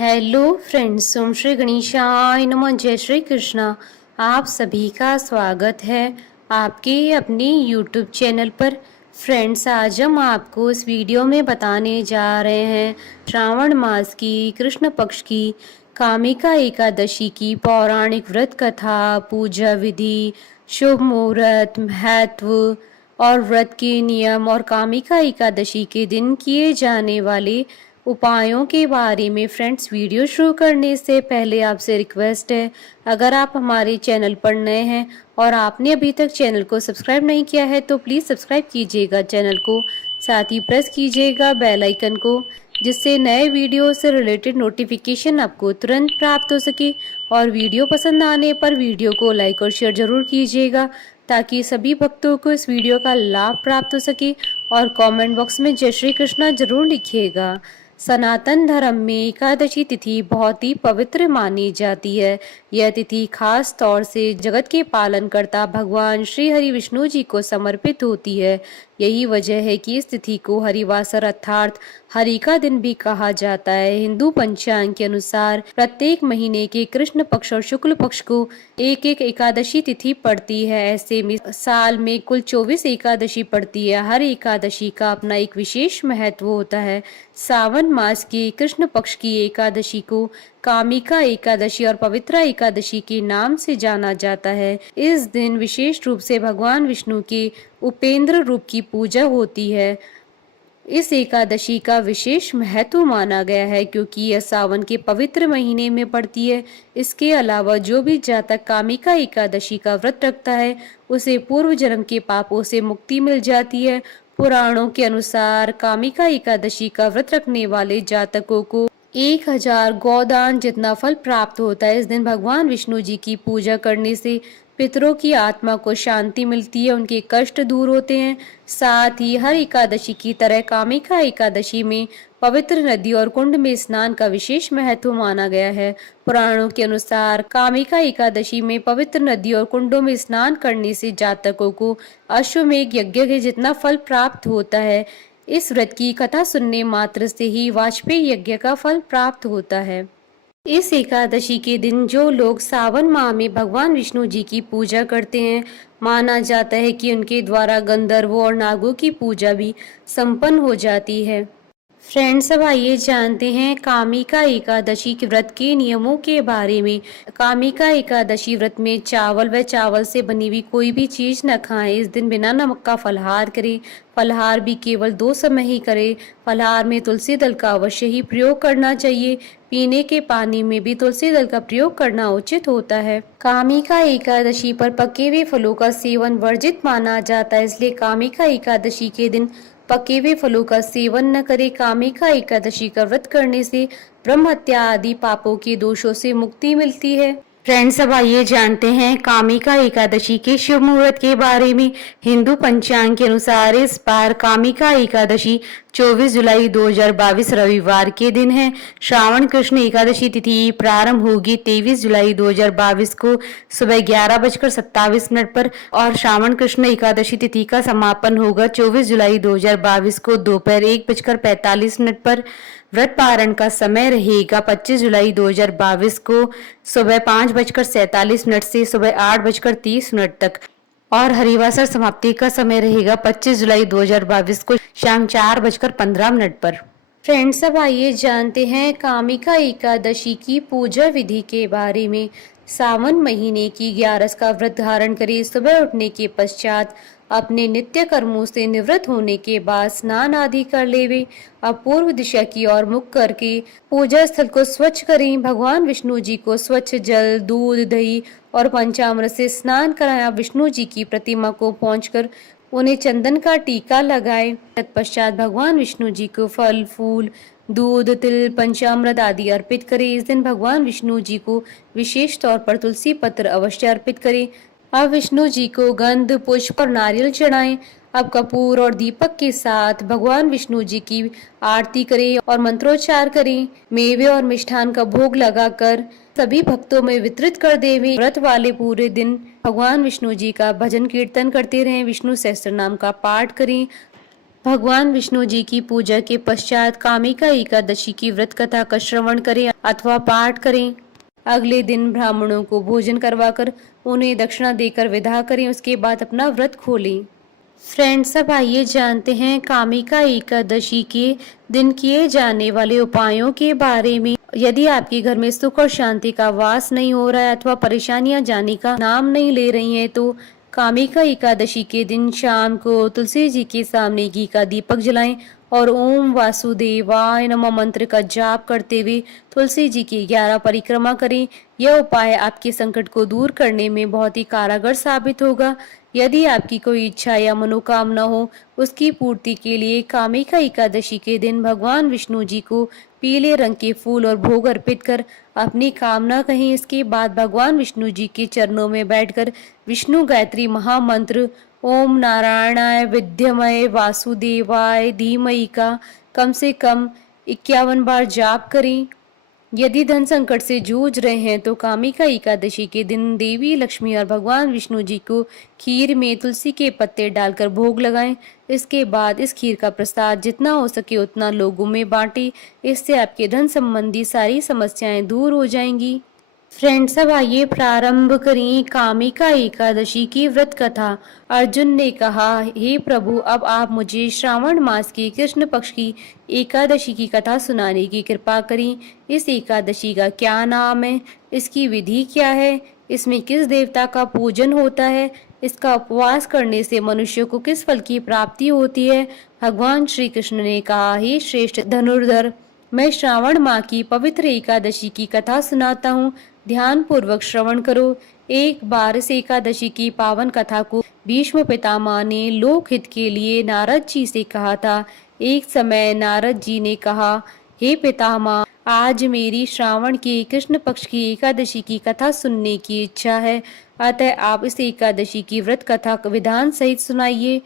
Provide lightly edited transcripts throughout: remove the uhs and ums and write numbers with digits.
Hello friends, ओम श्री गणेशाय नमः। जय श्री कृष्णा। आप सभी का स्वागत है आपके अपने यूट्यूब चैनल पर। फ्रेंड्स, आज हम आपको इस वीडियो में बताने जा रहे हैं श्रावण मास की कृष्ण पक्ष की कामिका एकादशी की पौराणिक व्रत कथा, पूजा विधि, शुभ मुहूर्त, महत्व और व्रत के नियम और कामिका एकादशी के दिन किए जाने वाले उपायों के बारे में। फ्रेंड्स, वीडियो शुरू करने से पहले आपसे रिक्वेस्ट है, अगर आप हमारे चैनल पर नए हैं और आपने अभी तक चैनल को सब्सक्राइब नहीं किया है तो प्लीज़ सब्सक्राइब कीजिएगा चैनल को, साथ ही प्रेस कीजिएगा बेल आइकन को, जिससे नए वीडियो से रिलेटेड नोटिफिकेशन आपको तुरंत प्राप्त हो सके। और वीडियो पसंद आने पर वीडियो को लाइक और शेयर जरूर कीजिएगा ताकि सभी भक्तों को इस वीडियो का लाभ प्राप्त हो सके। और कमेंट बॉक्स में जय श्री कृष्णा जरूर लिखिएगा। सनातन धर्म में एकादशी तिथि बहुत ही पवित्र मानी जाती है। यह तिथि खास तौर से जगत के पालनकर्ता भगवान श्री हरि विष्णु जी को समर्पित होती है। यही वजह है कि इस तिथि को हरिवासर अर्थात हरि का दिन भी कहा जाता है। हिंदू पंचांग के अनुसार प्रत्येक महीने के कृष्ण पक्ष और शुक्ल पक्ष को एक एक एकादशी तिथि पड़ती है। ऐसे में साल में कुल 24 एकादशी पड़ती है। हर एकादशी का अपना एक विशेष महत्व होता है। सावन मास की कृष्ण पक्ष की एकादशी को कामिका एकादशी और पवित्रा एकादशी के नाम से जाना जाता है। इस दिन विशेष रूप से भगवान विष्णु के उपेंद्र रूप की पूजा होती है। इस एकादशी का विशेष महत्व माना गया है क्योंकि यह सावन के पवित्र महीने में पड़ती है। इसके अलावा जो भी जातक कामिका एकादशी का व्रत रखता है उसे पूर्व जन्म के पापों से मुक्ति मिल जाती है। पुराणों के अनुसार कामिका एकादशी का व्रत रखने वाले जातकों को 1000 गोदान जितना फल प्राप्त होता है। इस दिन भगवान विष्णु जी की पूजा करने से पितरों की आत्मा को शांति मिलती है, उनके कष्ट दूर होते हैं। साथ ही हर एकादशी की तरह कामिका एकादशी में पवित्र नदी और कुंड में स्नान का विशेष महत्व माना गया है। पुराणों के अनुसार कामिका एकादशी में पवित्र नदी और कुंडों में स्नान करने से जातकों को अश्वमेघ यज्ञ के जितना फल प्राप्त होता है। इस व्रत की कथा सुनने मात्र से ही वाजपेयी यज्ञ का फल प्राप्त होता है। इस एकादशी के दिन जो लोग सावन माह में भगवान विष्णु जी की पूजा करते हैं, माना जाता है कि उनके द्वारा गंधर्वों और नागों की पूजा भी संपन्न हो जाती है। फ्रेंड्स, अब आइए जानते हैं कामिका एकादशी के व्रत के नियमों के बारे में। कामिका एकादशी व्रत में चावल व चावल से बनी हुई कोई भी चीज न खाएं। इस दिन बिना नमक का फलाहार करें। फलाहार भी केवल 2 समय ही करें। फलाहार में तुलसी दल का अवश्य ही प्रयोग करना चाहिए। पीने के पानी में भी तुलसी दल का प्रयोग करना उचित होता है। कामिका एकादशी पर पके हुए फलों का सेवन वर्जित माना जाता है, इसलिए कामिका एकादशी के दिन पके हुए फलों का सेवन न करें। कामिका एकादशी का व्रत करने से ब्रह्म हत्या आदि पापों के दोषों से मुक्ति मिलती है। फ्रेंड्स, अब आइए जानते हैं कामिका एकादशी के शुभ मुहूर्त के बारे में। हिंदू पंचांग के अनुसार इस बार कामिका एकादशी 24 जुलाई 2022 रविवार के दिन है। श्रावण कृष्ण एकादशी तिथि प्रारंभ होगी 23 जुलाई 2022 को सुबह 11:27 पर और श्रावण कृष्ण एकादशी तिथि का समापन होगा 24 जुलाई 2022 को दोपहर 1:45 पर। व्रत पारण का समय रहेगा 25 जुलाई 2022 को सुबह 5:47 से सुबह 8:30 तक और हरिवासर समाप्ति का समय रहेगा 25 जुलाई 2022 को शाम 4:15 पर। फ्रेंड्स, अब आइए जानते हैं कामिका एकादशी की पूजा विधि के बारे में। सावन महीने की 11 का व्रत धारण करें। सुबह उठने के पश्चात अपने नित्य कर्मों से निवृत्त होने के बाद स्नान आदि कर लेवे। अब पूर्व दिशा की ओर मुख करके पूजा स्थल को स्वच्छ करें। भगवान विष्णु जी को स्वच्छ जल, दूध, दही और पंचामृत से स्नान कराएं। विष्णु जी की प्रतिमा को पहुंचकर उन्हें चंदन का टीका लगाएं। तत्पश्चात भगवान विष्णु जी को फल, फूल, दूध, तिल, पंचामृत आदि अर्पित करें। इस दिन भगवान विष्णु जी को विशेष तौर पर तुलसी पत्र अवश्य अर्पित करें। अब विष्णु जी को गंध, पुष्प और नारियल चढ़ाएं। अब कपूर और दीपक के साथ भगवान विष्णु जी की आरती करें और मंत्रोच्चार करें। मेवे और मिष्ठान का भोग लगाकर सभी भक्तों में वितरित कर देवें। व्रत वाले पूरे दिन भगवान विष्णु जी का भजन कीर्तन करते रहें। विष्णु सहस्त्र नाम का पाठ करें। भगवान विष्णु जी की पूजा के पश्चात कामिका एकादशी की व्रत कथा का श्रवण करें अथवा पाठ करें। अगले दिन ब्राह्मणों को भोजन करवाकर उन्हें दक्षिणा देकर विदा करें। उसके बाद अपना व्रत खोलें। फ्रेंड्स, अब आइए जानते हैं कामिका एकादशी के दिन किए जाने वाले उपायों के बारे में। यदि आपके घर में सुख और शांति का वास नहीं हो रहा है अथवा परेशानियां जाने का नाम नहीं ले रही हैं, तो कामिका एकादशी के दिन शाम को तुलसी जी के सामने घी का दीपक जलाएं और ओम वासुदेवाय नमः मंत्र का जाप करते हुए तुलसी जी की 11 परिक्रमा करें। यह उपाय आपके संकट को दूर करने में बहुत ही कारगर साबित होगा। यदि आपकी कोई इच्छा या मनोकामना हो, उसकी पूर्ति के लिए कामिका एकादशी के दिन भगवान विष्णु जी को पीले रंग के फूल और भोग अर्पित कर अपनी कामना कहें। इसके बाद भगवान विष्णु जी के चरणों में बैठकर विष्णु गायत्री महामंत्र ओम नारायणाय विद्यमय वासुदेवाय धीमहि का कम से कम 51 बार जाप करें। यदि धन संकट से जूझ रहे हैं तो कामिका एकादशी के दिन देवी लक्ष्मी और भगवान विष्णु जी को खीर में तुलसी के पत्ते डालकर भोग लगाएं। इसके बाद इस खीर का प्रसाद जितना हो सके उतना लोगों में बांटें। इससे आपके धन संबंधी सारी समस्याएं दूर हो जाएंगी। फ्रेंड्स, अब आइए प्रारंभ करें कामिका एकादशी की व्रत कथा। अर्जुन ने कहा, हे प्रभु, अब आप मुझे श्रावण मास की कृष्ण पक्ष की एकादशी की कथा सुनाने की कृपा करें। इस एकादशी का क्या नाम है, इसकी विधि क्या है, इसमें किस देवता का पूजन होता है, इसका उपवास करने से मनुष्य को किस फल की प्राप्ति होती है। भगवान श्री कृष्ण ने कहा, हे श्रेष्ठ धनुर्धर, मैं श्रावण माह की पवित्र एकादशी की कथा सुनाता हूँ। ध्यान पूर्वक श्रवण करो। एक बार इस एकादशी की पावन कथा को भीष्म पितामह ने लोकहित के लिए नारद जी से कहा था। एक समय नारद जी ने कहा, हे पितामह, आज मेरी श्रावण के कृष्ण पक्ष की एकादशी की कथा सुनने की इच्छा है, अतः आप इस एकादशी की व्रत कथा विधान सहित सुनाइए।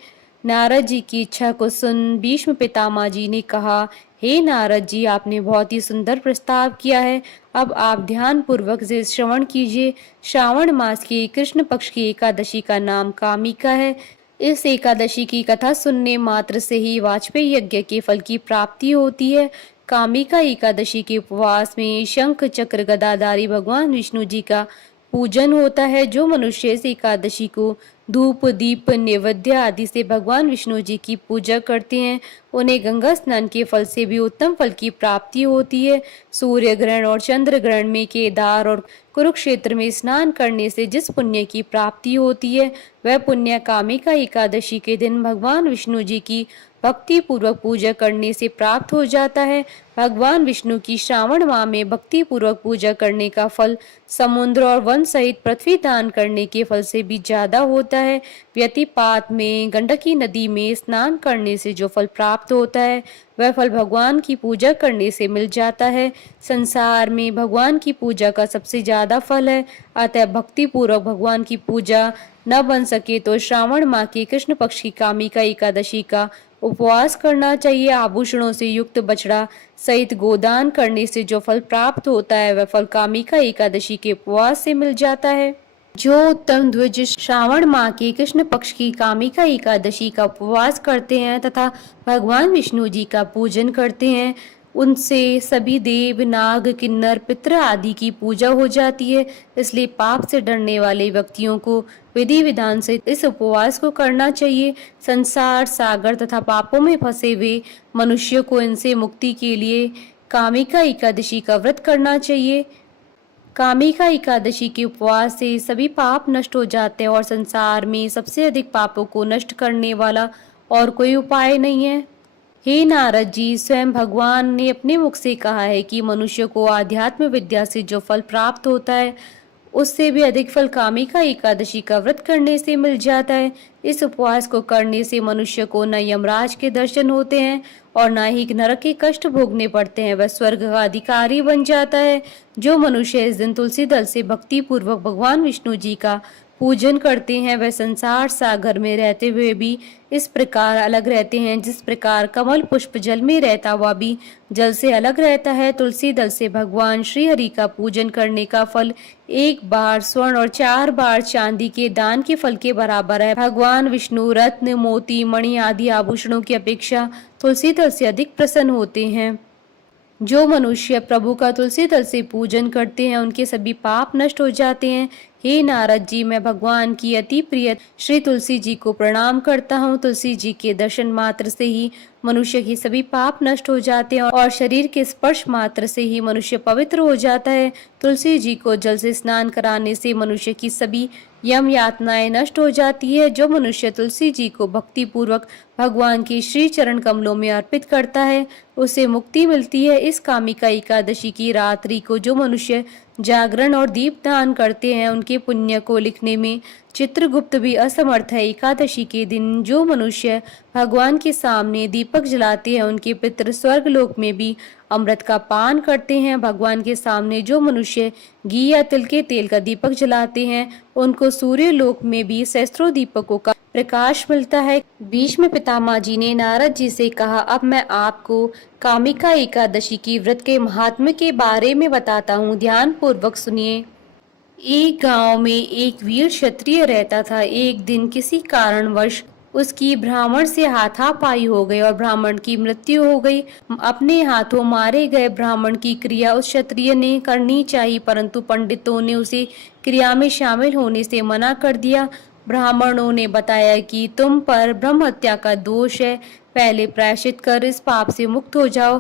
नारद जी की इच्छा को सुन भीष्म पितामह जी ने कहा, हे नारद जी, आपने बहुत ही सुंदर प्रस्ताव किया है। अब आप ध्यान पूर्वक से श्रवण कीजिए। श्रावण मास की कृष्ण पक्ष की एकादशी का नाम कामिका है। इस एकादशी की कथा सुनने मात्र से ही वाजपेयी यज्ञ के फल की प्राप्ति होती है। कामिका एकादशी के उपवास में शंख चक्र गदाधारी भगवान विष्णु जी का पूजन होता है। जो मनुष्य इस एकादशी को धूप दीप नैवेद्य आदि से भगवान विष्णु जी की पूजा करते हैं, उन्हें गंगा स्नान के फल से भी उत्तम फल की प्राप्ति होती है। सूर्य ग्रहण और चंद्र ग्रहण में केदार और कुरुक्षेत्र में स्नान करने से जिस पुण्य की प्राप्ति होती है, वह पुण्य कामिका एकादशी के दिन भगवान विष्णु जी की भक्ति पूर्वक पूजा करने से प्राप्त हो जाता है। भगवान विष्णु की श्रावण माह में भक्ति पूर्वक पूजा करने का फल समुद्र और वन सहित पृथ्वी दान करने के फल से भी ज्यादा होता है। व्यतिपात में गंडकी नदी में स्नान करने से जो फल प्राप्त होता है, वह फल भगवान की पूजा करने से मिल जाता है। संसार में भगवान की पूजा का सबसे ज्यादा फल है, अतः भक्ति पूर्वक भगवान की पूजा न बन सके तो श्रावण माह की कृष्ण पक्ष की कामिका एकादशी का उपवास करना चाहिए। आभूषणों से युक्त बछड़ा सहित गोदान करने से जो फल प्राप्त होता है, वह फल कामिका एकादशी के उपवास से मिल जाता है। जो उत्तम द्विज श्रावण माह के कृष्ण पक्ष की कामिका एकादशी का उपवास करते हैं तथा भगवान विष्णु जी का पूजन करते हैं, उनसे सभी देव नाग किन्नर पितृ आदि की पूजा हो जाती है। इसलिए पाप से डरने वाले व्यक्तियों को विधि विधान से इस उपवास को करना चाहिए। संसार सागर तथा पापों में फंसे हुए मनुष्य को इनसे मुक्ति के लिए कामिका एकादशी का व्रत करना चाहिए। कामिका एकादशी के उपवास से सभी पाप नष्ट हो जाते हैं और संसार में सबसे अधिक पापों को नष्ट करने वाला और कोई उपाय नहीं है। हे नारद जी, स्वयं भगवान ने अपने मुख से कहा है कि मनुष्य को आध्यात्म विद्या से जो फल प्राप्त होता है, उससे भी अधिक फल कामिका एकादशी का व्रत करने से मिल जाता है। इस उपवास को करने से मनुष्य को न यमराज के दर्शन होते हैं और न ही नरक के कष्ट भोगने पड़ते हैं, वह स्वर्ग का अधिकारी बन जाता है। जो मनुष्य इस दिन तुलसी दल से भक्ति पूर्वक भगवान विष्णु जी का पूजन करते हैं वह संसार सागर में रहते हुए भी इस प्रकार अलग रहते हैं जिस प्रकार कमल पुष्प जल में रहता हुआ भी जल से अलग रहता है। तुलसी दल से भगवान श्री हरि का पूजन करने का फल 1 बार स्वर्ण और 4 बार चांदी के दान के फल के बराबर है। भगवान विष्णु रत्न मोती मणि आदि आभूषणों की अपेक्षा तुलसी दल से अधिक प्रसन्न होते हैं। जो मनुष्य प्रभु का तुलसी दल से पूजन करते हैं उनके सभी पाप नष्ट हो जाते हैं। हे नारद जी, मैं भगवान की अति प्रिय श्री तुलसी जी को प्रणाम करता हूँ। तुलसी जी के दर्शन मात्र से ही मनुष्य के सभी पाप नष्ट हो जाते हैं और शरीर के स्पर्श मात्र से ही मनुष्य पवित्र हो जाता है। तुलसी जी को जल से स्नान कराने से मनुष्य की सभी यम यातनाएं नष्ट हो जाती है। जो मनुष्य तुलसी जी को भक्ति पूर्वक भगवान के श्री चरण कमलों में अर्पित करता है उसे मुक्ति मिलती है। इस कामिका एकादशी की रात्रि को जो मनुष्य जागरण और दीप दान करते हैं उनके पुण्य को लिखने में चित्रगुप्त भी असमर्थ है। एकादशी के दिन जो मनुष्य भगवान के सामने दीपक जलाते हैं उनके पितृ स्वर्ग लोक में भी अमृत का पान करते हैं। भगवान के सामने जो मनुष्य घी या तिल के तेल का दीपक जलाते हैं उनको सूर्य लोक में भी सहस्त्रों दीपकों का प्रकाश मिलता है। भीष्म पितामह जी ने नारद जी से कहा, अब मैं आपको कामिका एकादशी की व्रत के महात्म्य के बारे में बताता हूँ, ध्यान पूर्वक सुनिए। एक गांव में एक वीर क्षत्रिय रहता था। एक दिन किसी कारणवश उसकी ब्राह्मण से हाथापाई हो गई और ब्राह्मण की मृत्यु हो गई। अपने हाथों मारे गए ब्राह्मण की क्रिया उस क्षत्रिय ने करनी चाहिए, परंतु पंडितों ने उसे क्रिया में शामिल होने से मना कर दिया। ब्राह्मणों ने बताया कि तुम पर ब्रह्म हत्या का दोष है, पहले प्रायश्चित कर इस पाप से मुक्त हो जाओ,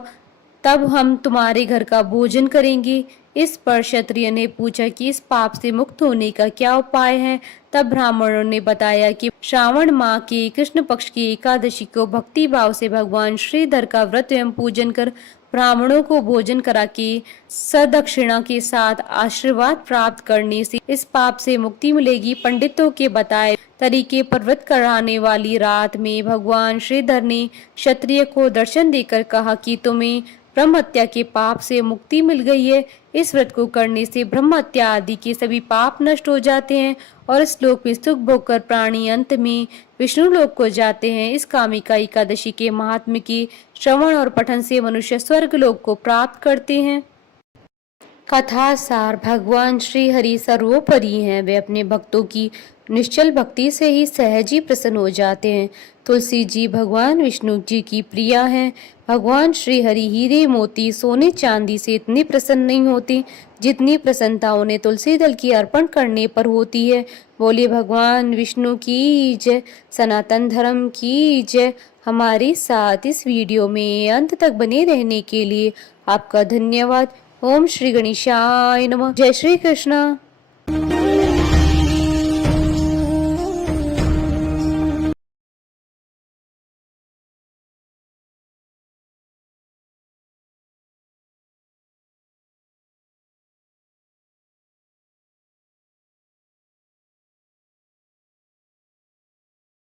तब हम तुम्हारे घर का भोजन करेंगे। इस पर क्षत्रिय ने पूछा कि इस पाप से मुक्त होने का क्या उपाय है। तब ब्राह्मणों ने बताया कि श्रावण माह के कृष्ण पक्ष की एकादशी को भक्ति भाव से भगवान श्रीधर का व्रत एवं पूजन कर ब्राह्मणों को भोजन करा के सदक्षिणा के साथ आशीर्वाद प्राप्त करने से इस पाप से मुक्ति मिलेगी। पंडितों के बताए तरीके पर व्रत कराने वाली रात में भगवान श्रीधर ने क्षत्रिय को दर्शन देकर कहा कि तुम्हें ब्रह्म हत्या के पाप से मुक्ति मिल गई है। इस व्रत को करने से ब्रह्म हत्या आदि के सभी पाप नष्ट हो जाते हैं और इस लोक में सुख भोग कर प्राणी अंत में विष्णु लोक को जाते हैं। इस कामिका एकादशी के महात्म्य के श्रवण और पठन से मनुष्य स्वर्ग लोक को प्राप्त करते हैं। कथा सार, भगवान श्री हरि सर्वोपरि हैं। वे अपने भक्तों की निश्चल भक्ति से ही सहज ही प्रसन्न हो जाते हैं। तुलसी जी भगवान विष्णु जी की प्रिया हैं। भगवान श्री हरि हीरे मोती सोने चांदी से इतनी प्रसन्न नहीं होती जितनी प्रसन्नता उन्हें तुलसी दल की अर्पण करने पर होती है। बोलिए भगवान विष्णु की जय, सनातन धर्म की जय। हमारे साथ इस वीडियो में अंत तक बने रहने के लिए आपका धन्यवाद। ओम श्री गणेशाय नमः। जय श्री कृष्ण।